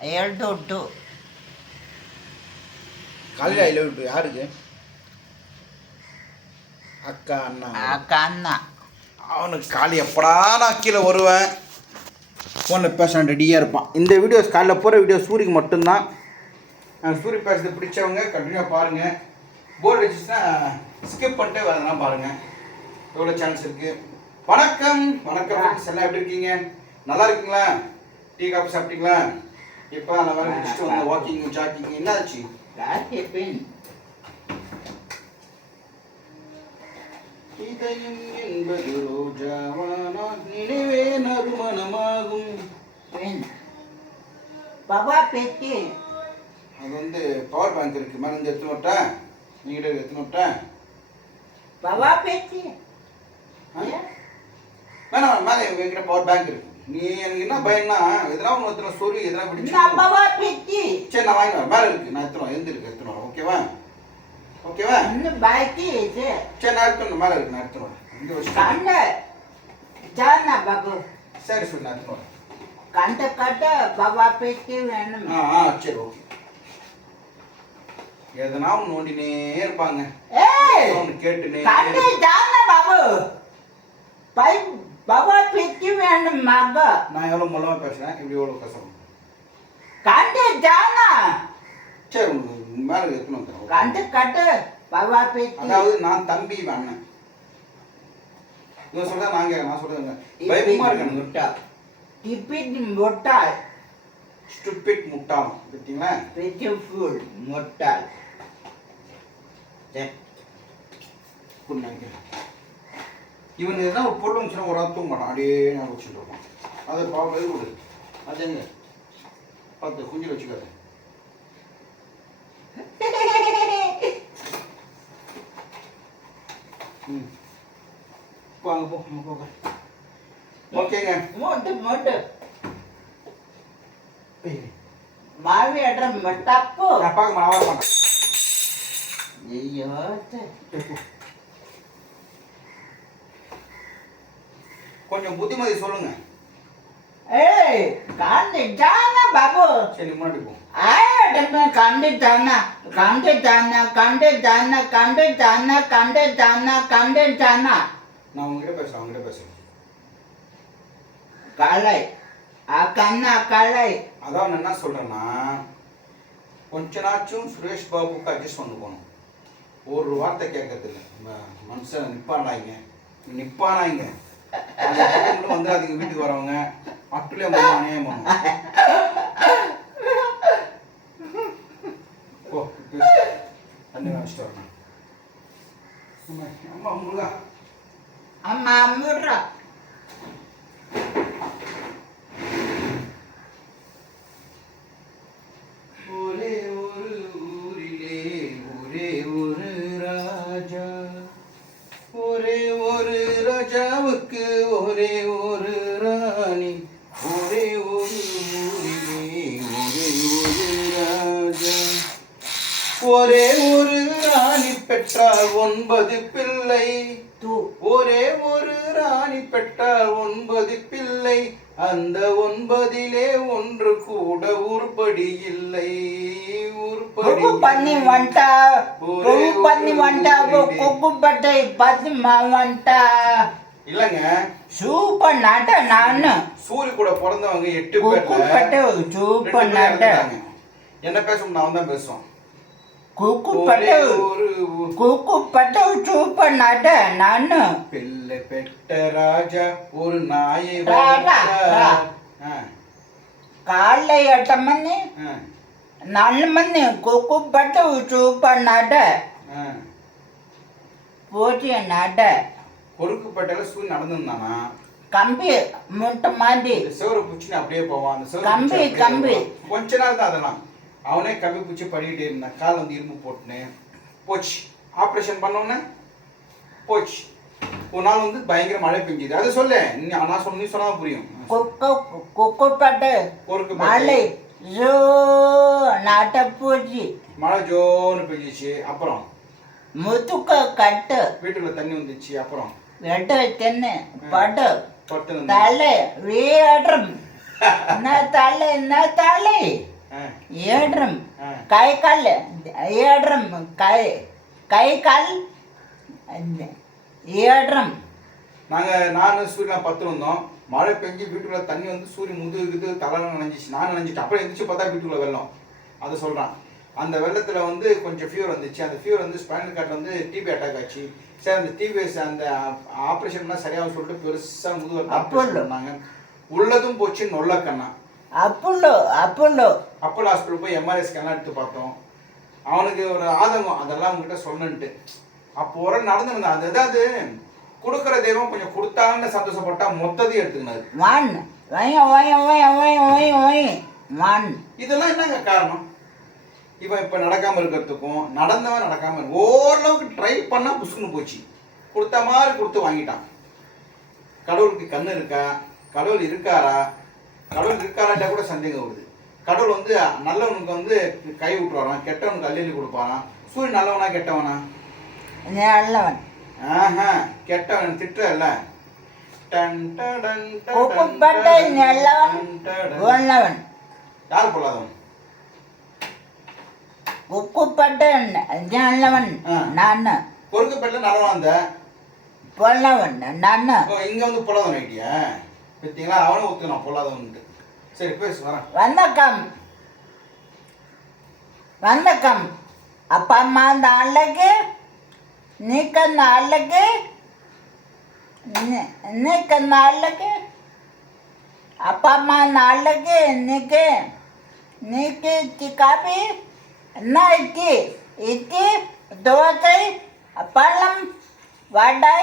ஏழு to two காலையில் I love யாருக்கு அக்கா அண்ணா அக்கா அண்ணா அவனுக்கு காலி எப்படா நான் கீழே வருவேன் ஃபோனில் பேச ரெடியாக இருப்பான் இந்த வீடியோஸ் காலையில் போகிற வீடியோ சூரிக்கு மட்டும்தான் சூரி பேசுறது பிடிச்சவங்க கண்டினியூவாக பாருங்கள் போர் அடிச்சுன்னா ஸ்கிப் பண்ணிட்டு வேறு பாருங்கள் எவ்வளோ சான்ஸ் இருக்குது வணக்கம் வணக்கம் எல்லாம் எப்படி இருக்கீங்க நல்லா இருக்கீங்களா டீ காஃபி சாப்பிட்டீங்களா? இப்போ அந்த மாதிரி முடிச்சுட்டு வந்த வாக்கிங் ஜாக்கிங் என்னாச்சு? இதயம் என்பது ரோஜாவானால் நினைவே நறுமணமாகும். பாபா பெட்டி அது வந்து பவர் பேங்க் இருக்கு. மேலே இங்கே எத்தனை விட்டேன் நீங்களே எத்தனை விட்டேன் பவா பெட்டி வேணாம் மேலே எங்கிட்ட பவர் பேங்க் இருக்கு. நீ எனக்கு என்ன பயம்னா எதனா ஒன்று எத்தனை சொல்லி எதனா பிடிச்சி சரி நான் வாங்கிடுவேன் மேலே இருக்கு. நான் எத்தனை எழுந்திருக்கு எத்தனை ஓகேவா? ஓகேவா? இன்னும் பாக்கி சரி நான் எடுத்துடணும் மேலே இருக்கு. நான் எடுத்துருவேன் பாபு. சரி சொல்லி நான் எடுத்துருவேன் கண்ட கட்ட பவா பேச்சு வேணும். ஆ சரி ஓகே. எதனா ஒன்று நோண்டினே இருப்பாங்க. ஏய்! கேட்டுனே கண்டு ஜான பாபு. பைப் பாபா பெட்டி வேணும் மக நான் எவ்வளோ மூலமாக பேசுகிறேன் இப்படி எவ்வளோ பேசுகிறேன் கண்டு ஜானா சரி உங்களுக்கு மேலே வந்துடுறேன் கண்டு கட்டு பாபா பெட்டி அதாவது நான் தம்பி அண்ணன் இவன் சொல்றா நான் கேட்க நான் சொல்றேன் பயமா இருக்கு எனக்கு முட்டா. டிப்பிட் முட்டாள் ஸ்டூபிட் முட்டாளம் பார்த்தீங்களா பியூட்டிஃபுல் முட்டாள் குட் நினைக்கிறேன். இவன் எதனா ஒரு பொருள் வந்துச்சுன்னா ஒரு ஆள் தூங்க மாட்டான் அப்படியே நான் வச்சுட்டு இருப்பான். அதை பாவம் எது கொடு? அது எங்க பார்த்து குஞ்சு வச்சுக்காது. ம். வாங்க போ ஓகேங்க. மோட்டு மோட்டு. மாவி அட்ற தப்பு மாட்டேன் வர மாட்டேன். ஐயோ கொஞ்சம் புத்திமதி சொல்லுங்க. ஏய் கண்டு ஜானா பாபு. சரி முன்னாடி போ. ஆயிரமே கண்டு தானா கண்டு தானா கண்டு தானா கண்டு தானா கண்டு தானா கண்டு தானா நான் உங்ககிட்ட பேசுறேன். அவங்ககிட்ட பேசுறேன் கலை. ஆ கண்ணா கலை. அதான் என்ன சொல்றேன்னா கொஞ்ச நாச்சும் சுரேஷ் பாபுக்கு அட்ஜஸ்ட் பண்ணி போகணும். ஒரு வார்த்தை கேட்கறது இல்லை ம- மனுஷன் நிப்பானாங்க நிப்பானாங்க வந்துடாதீங்க வீட்டுக்கு வரவங்க. அட்டுலே மண்ணே அம்மா, அம்மா முடுறா ஒரே ஒரு ஊரிலே ஒரே ஒரு பெற்றால் ஒன்பது பிள்ளை தூ ஒரே ஒரு ராணி பெற்றால் ஒன்பது பிள்ளை அந்த ஒன்பதிலே ஒன்று கூட உருப்படி இல்லை உருப்படி குக்கு பண்ணி వంట ஒரே குக்கு பண்ணி ஒரு వంట ஊரிலே. குக்கு பட்டை பத்தி వంట இல்லங்க சூப்பர் நாட்ட நானு சூரிய கூட பிறந்தவங்க எட்டு குக்கு பேர்ல பட்டை ரெண்டு சூப்பர் பேர் நாட்ட இறந்துட்டாங்க. என்ன பேசணும் நான் தான் பேசுவோம் குக்கு பட்டை சூப்பர் நாட்ட நானு. பிள்ளை பெற்ற ராஜா ஒரு நாயை மணி குக்கு பட்டை சூப்பர் நாட்ட ஆ. போட்டிய நாட்ட. பொறுக்குப்பேட்டையில சூரியன் நடந்திருந்தானா? கம்பி முட்டை மாதிரி சிவரை பூச்சி அப்படியே போவான். கம்பி, கம்பி. கொஞ்ச நாள் தான் அதெல்லாம். அவனே கம்பி பூச்சி பண்ணிக்கிட்டே இருந்தான். கால் வந்து இரும்பு போட்டுனேன் போச்சு. ஆப்ரேஷன் பண்ணோன்னே போச்சு. ஒரு நாள் வந்து பயங்கர மழை பெஞ்சுது. அதை சொல்ல. நான் சொன்ன சொன்னா புரியும். குக்கு குக்கு பட்டை. பொறுக்குப்பேட்டை மலை ஜோ நாட்ட பூச்சி. மழை ஜோன்னு பெஞ்சிச்சு. அப்புறம்? முத்துக்க கட்டு. வீட்டுக்குள்ள தண்ணி வந்துச்சு. அப்புறம்? வெட்டு தென்னு பட்டு. தலை. வீடும் நத்தாளி நத்தாளி ஆ ஏற்றம் ஆ. கை கால் ஏற்றம். கை கை கால் ஏற்றம். நாங்கள் நான் சூரியன் பத்து வந்தோம். மழை பெஞ்சு வீட்டுக்குள்ள தண்ணி வந்து சூரியன் முதுகுது தலை நனைஞ்சிச்சு. நான் நனைஞ்சிட்டு அப்புறம் எந்திரிச்சு பார்த்தா வீட்டுக்குள்ள வெள்ளம். அதை சொல்கிறான் அந்த வெள்ளத்தில் வந்து கொஞ்சம் ஃபீவர் வந்துச்சு. அந்த ஃபீவர் வந்து ஸ்பைனல் கார்டில் வந்து டிபி அட்டாக் ஆச்சு. சரி அந்த டிபிஎஸ் அந்த ஆப்ரேஷன்லாம் சரியாகும் சொல்லிட்டு பெருசாக முதுகு. ஆப்ரேஷன் பண்ணாங்க. உள்ளதும் போச்சு நொல்லக்கண்ணா அப்பல்லோ அப்பல்லோ. அப்போலோ ஹாஸ்பிட்டல் போய் எம்ஆர்ஐ ஸ்கேன்லாம் எடுத்து பார்த்தோம். அவனுக்கு ஒரு ஆதங்கம் அதெல்லாம் உங்ககிட்ட சொல்லணுன்ட்டு அப்போ ஒரு நாள் நடந்து வந்தான் அது ஏதாவது கொடுக்குற தெய்வம் கொஞ்சம் கொடுத்தாங்கன்னு சந்தோஷப்பட்டா மொத்தத்தையும் எடுத்துக்கினாரு. வய ஒன் இதெல்லாம் என்னங்க காரணம்? இவன் இப்போ நடக்காம இருக்கிறதுக்கும் நடந்தவன் நடக்காம இரு- ஓரளவுக்கு ட்ரை பண்ணா புசுக்குன்னு போச்சு. கொடுத்த மாதிரி கொடுத்து வாங்கிட்டான். கடவுளுக்கு கண்ணு இருக்கா? கடவுள் இருக்காரா? கடவுள் இருக்காராட்டா கூட சந்தேகம் வருது. கடவுள் வந்து நல்லவனுக்கு வந்து கை விட்டுறாராம் கெட்டவனுக்கு அள்ளி கொடுப்பாராம். சூரியன் நல்லவனா கெட்டவனா? நல்லவன் ஆஹா கெட்டவன் உப்புப்பட்டை நல்லவன் யார் பொல்லாதவன்? உப்புப்பட்ட நல்லவன். நான். பொறுக்கப்பட்ட நல்லவனா இருந்த பொல்லவன் நான். இங்க வந்து பொல்லாதவன் ஆயிட்டியா? பார்த்தீங்களா அவனும் ஒத்துக்கலாம் பொல்லாதவன்ட்டு. சரி பேசு வரேன். வணக்கம். வணக்கம். அப்பா அம்மா அந்த அழகு நாளைக்கு அழகு நீக்க அழகு அப்பா அம்மா அந்த அழகு இன்னைக்கு நீக்கு இச்சி காபி என்ன இச்சி இச்சி தோசை பழம் வடை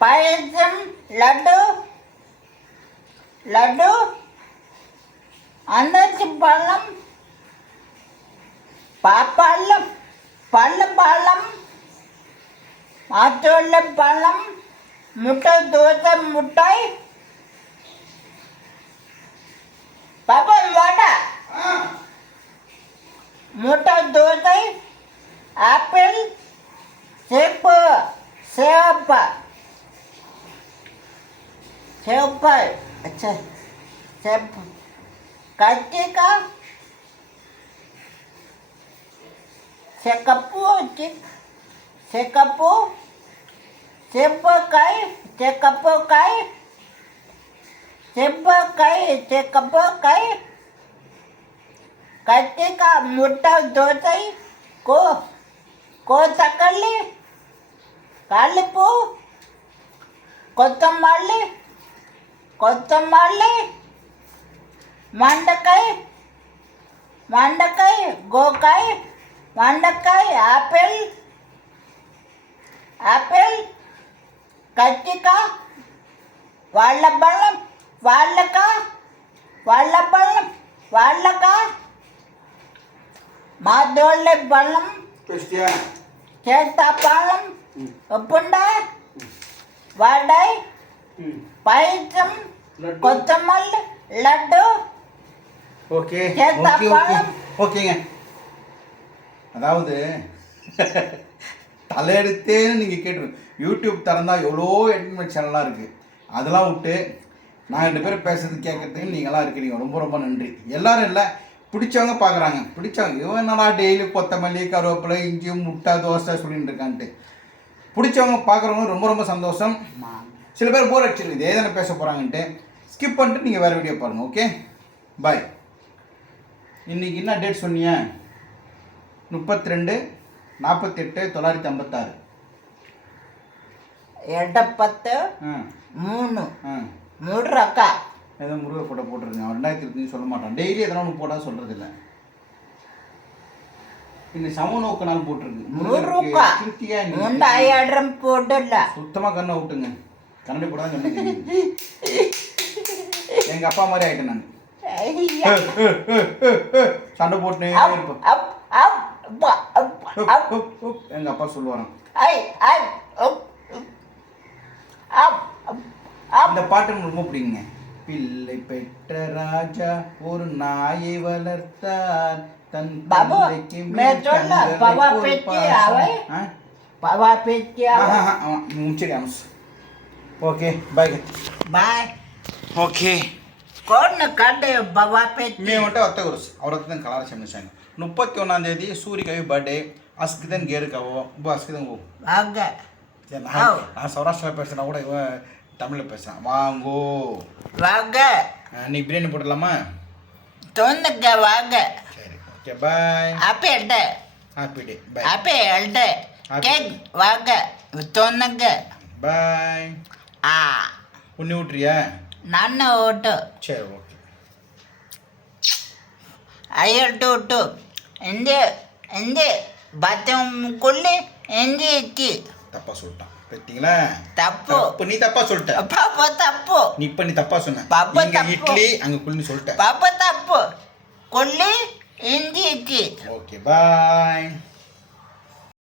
பாயசம் லட்டு லட்டு அன்னாச்சி பழம் பாப்பழம் பழ பழம் மாத்தோள்ள பழம் முட்டை தோசை முட்டாய். பாப்பா வடை. முட்டை தோசை ஆப்பிள் சேப்பு சேவப்பா. சேவப்பா. அச்சா சேப்பு కట్టిక చెకప్పు చెకప్పు చెంపకాయ చెకప్పకాయ చెంపకాయ చెకప్పకాయ కట్టిక ముట్ట దోతాయి కో కోతకళ్ళి కలుపు కొత్తమల్లి కొత్తమల్లి மண்டைக்காய் மண்டைக்காய் கோக்காய் மண்டைக்காய் ஆப்பிள் ஆப்பிள் கத்திக்காய் வாழைப்பழம் வாழைக்காய் வாழைப்பழம் வாழைக்காய் மாதோளை பழம் கேட்டா பழம் உப்புண்டா வடை பயிற்றம் கொத்தமல்லி லட்டு ஓகே ஓகே ஓகே ஓகேங்க. அதாவது தலையெடுத்தேன்னு நீங்கள் கேட்டுருங்க யூடியூப் திறந்தால் எவ்வளோ என்டர்மெண்ட் சேனல்லாம் இருக்குது அதெல்லாம் விட்டு நான் ரெண்டு பேரும் பேசுறது கேட்கறதுக்கு நீங்களாம் இருக்கிறீங்க ரொம்ப ரொம்ப நன்றி. எல்லாரும் இல்லை பிடிச்சவங்க பார்க்குறாங்க பிடிச்சவங்க இவன் என்னடா டெய்லி கொத்தமல்லி கருவேப்பிலை இஞ்சி முட்டை தோசை சொல்லிட்டு இருக்கான்ட்டு. பிடிச்சவங்க பார்க்குறவங்க ரொம்ப ரொம்ப சந்தோஷம். சில பேர் போர் அடிச்சிருக்கு இதே தானே பேச போகிறாங்கன்ட்டு ஸ்கிப் பண்ணிட்டு நீங்கள் வேறு வீடியோ பாருங்கள் ஓகே பாய் இன்றைக்கி என்ன டேட் சொன்னீங்க முப்பத்தி ரெண்டு நாற்பத்தெட்டு தொள்ளாயிரத்தி ஐம்பத்தாறு. எடப்பத்து மூணு. மூன்று அக்கா ஏதோ முருகர் ஃபோட்டோ போட்டிருக்கேன். ரெண்டாயிரத்தி இருபத்தஞ்சு சொல்ல மாட்டான். டெய்லி எதனா ஒன்று போட்டால் சொல்கிறதில்ல இந்த சமநோக்க நாள் போட்டிருக்கு. போடல? சுத்தமாக கண்ணை விட்டுங்க. கண்ணாடி போட தான் எங்கள் அப்பா மாதிரி ஆகிட்டேன் நான். சண்டை போட்டு எங்க அப்பா சொல்லுவாராம் இந்த பாட்டு ரொம்ப பிடிக்குங்க பிள்ளை பெற்ற ராஜா ஒரு நாயை வளர்த்தார் தன் தந்தைக்கு முடிச்சிருக்காங்க ஓகே பாய் பாய் ஓகே ಕೋಡ್ನ ಕಂಡೆ ಬವಾಪೇಟ್ ನೀವು ಹೊಟ್ಟೆ ಹೊತ್ತೆ ಗುರುಸ್ ಅವ್ರ ಹತ್ರ ಕಲಾರ ಕ್ಷಮಿಸಂಗ ಮುಪ್ಪತ್ತಿ பர்த்டே ಸೂರಿಕವಿ ಬರ್ಡೇ ಅಸ್ಕಿದನ್ ಗೇರಿಕವು ಒಬ್ಬ ಅಸ್ಕಿದನ್ ಹೋಗು ಹಂಗ நான் சௌராஷ்டிரா பேசுனா கூட இவன் தமிழில் பேசுகிறான் வாங்கோ வாங்க நீ பிரியாணி போடலாமா தோணுங்க வாங்க சரி ஓகே பாய் ஹாப்பி அல்டே ஹாப்பி டே பாய் ஹாப்பி அல்டே கேக் வாங்க தோணுங்க பாய் ஆ உண்ணி விட்டுறியா ನನ್ನ ಓಟು. சரி ஓகே ಐವತ್ತು ಒಟ್ಟು ಹಿಂದೆ ಹಿಂದೆ ಬತ್ತೆ ಮುಕ್ಕೊಳ್ಳಿ ಹಿಂದೆ ಇತ್ತಿ தப்பா சொல்லிட்டான் பார்த்தீங்களா தப்பு தப்பு நீ தப்பா சொல்லிட்ட பாப்பா ತಪ್ಪು. நீ இப்ப நீ தப்பா சொன்ன பாப்பா இங்க தப்பு. இட்லி அங்க குள்ளி சொல்லிட்ட ಪಾಪ ತಪ್ಪು. ಕೊಳ್ಳಿ ಹಿಂದೆ ಇತ್ತಿ ஓகே பாய்